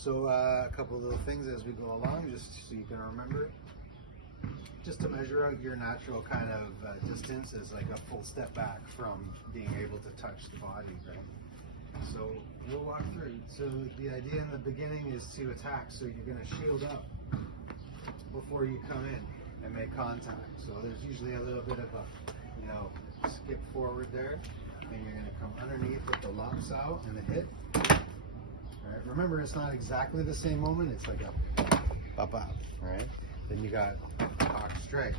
So a couple of little things as we go along, just so you can remember. Just to measure out your natural kind of distance is like a full step back from being able to touch the body, right? So we'll walk through. So the idea in the beginning is to attack. So you're going to shield up before you come in and make contact. So there's usually a little bit of a, skip forward there. And you're going to come underneath with the lops out and the hit. All right. Remember, it's not exactly the same moment. It's like a up, all right? Then you got cock strike,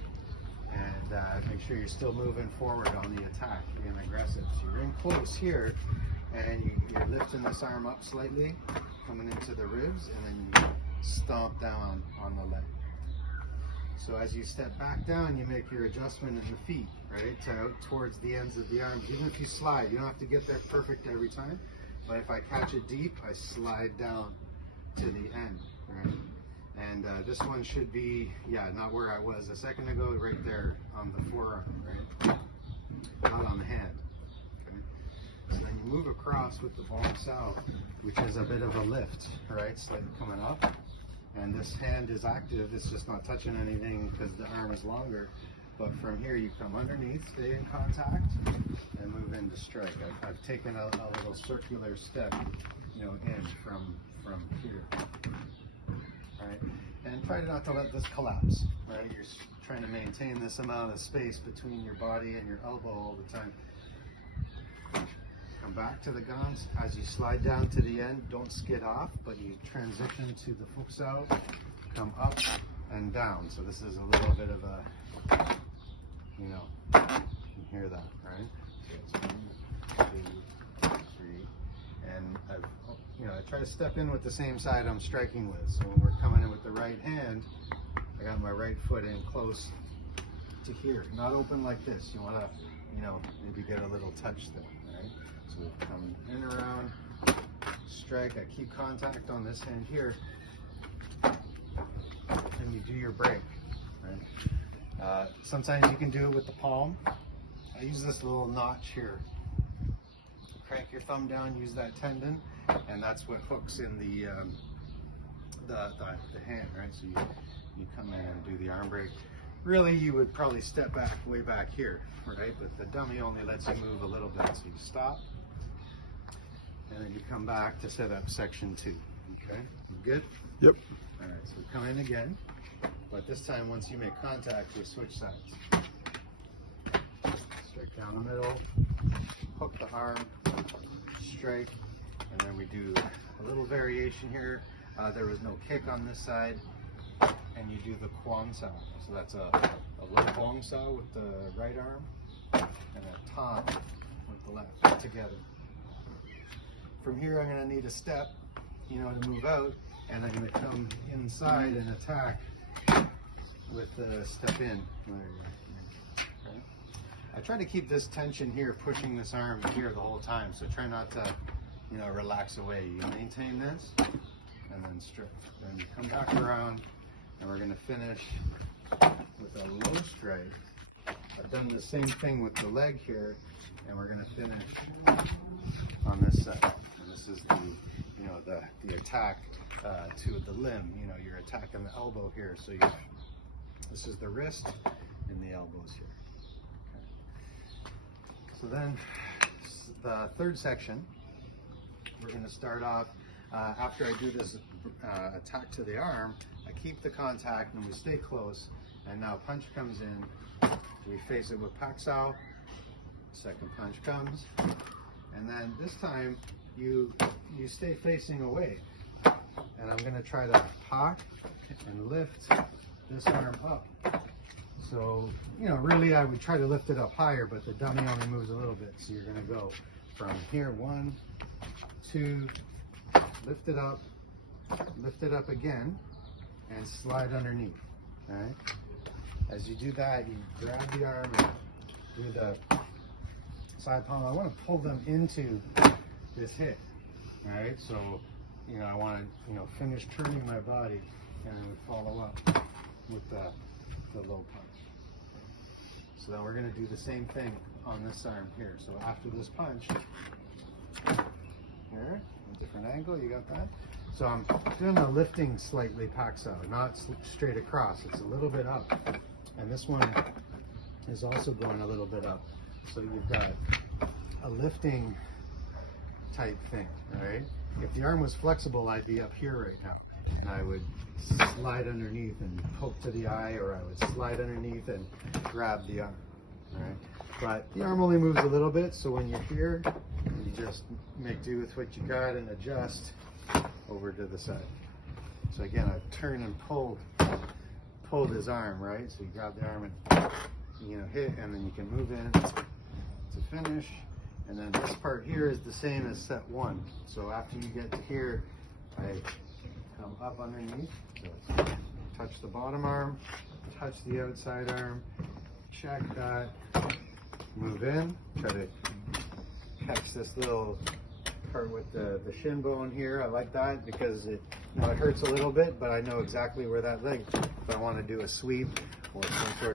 and make sure you're still moving forward on the attack, being aggressive. So you're in close here, and you're lifting this arm up slightly, coming into the ribs, and then you stomp down on the leg. So as you step back down, you make your adjustment in the feet, right, towards the ends of the arms. Even if you slide, you don't have to get there perfect every time, but if I catch it deep, I slide down to the end, right? And this one should be, not where I was a second ago, right there on the forearm, right? Not on the hand. Okay? So then you move across with the palm south, which is a bit of a lift, right? Slightly coming up. And this hand is active, it's just not touching anything because the arm is longer. But from here you come underneath, stay in contact, and move into strike. I've taken a little circular step, in from here. Right? And try not to let this collapse, right? You're trying to maintain this amount of space between your body and your elbow all the time. Come back to the guns. As you slide down to the end, don't skid off, but you transition to the hooks out, come up and down. So this is a little bit of a, you can hear that, right? So it's 1, 2, 3, and I try to step in with the same side I'm striking with. So when we're coming in with the right hand, I got my right foot in close to here, not open like this. You want to, maybe get a little touch there, right? So we'll come in around, strike. I keep contact on this hand here, and you do your break, right? Sometimes you can do it with the palm. I use this little notch here. Crank your thumb down, use that tendon, and that's what hooks in the hand, right? So you come in and do the arm break. Really, you would probably step back, way back here, right? But the dummy only lets you move a little bit. So you stop, and then you come back to set up section 2. Okay, you good? Yep. All right, so come in again, but this time once you make contact, we switch sides. Strike down the middle, hook the arm, strike, and then we do a little variation here. There was no kick on this side, and you do the Kwang Sao. So that's a low Kwang Sao with the right arm, and a Tan with the left, together. From here, I'm going to need a step, to move out, and I'm going to come inside and attack with the step in. Okay. I try to keep this tension here, pushing this arm here the whole time, so try not to, relax away. You maintain this, and then strike. Then you come back around, and we're going to finish with a low strike. I've done the same thing with the leg here, and we're going to finish on this side. And this is the attack to the limb. You're attacking the elbow here, so this is the wrist and the elbows here. So then the third section, we're going to start off, after I do this attack to the arm, I keep the contact and we stay close, and now punch comes in, we face it with Pak Sao, second punch comes, and then this time you stay facing away, and I'm going to try to Pak and lift this arm up. So, really I would try to lift it up higher, but the dummy only moves a little bit. So you're going to go from here, 1, 2, lift it up again, and slide underneath, all right? As you do that, you grab the arm and do the side palm. I want to pull them into this hit, all right? So, I want to, finish turning my body, and I would follow up with the low punch. So then we're going to do the same thing on this arm here. So after this punch, here, a different angle, you got that? So I'm doing a lifting slightly pakso, not straight across. It's a little bit up. And this one is also going a little bit up. So you've got a lifting type thing, all right? If the arm was flexible, I'd be up here right now. And I would slide underneath and poke to the eye, or I would slide underneath and grab the arm, all right? But the arm only moves a little bit, so when you're here, you just make do with what you got and adjust over to the side. So again, I've turned and pulled his arm, right? So you grab the arm and hit, and then you can move in to finish. And then this part here is the same as set one. So after you get to here, I come up underneath. So touch the bottom arm, touch the outside arm, check that, move in, try to catch this little part with the shin bone here. I like that because it hurts a little bit, but I know exactly where that leg, if I want to do a sweep or some sort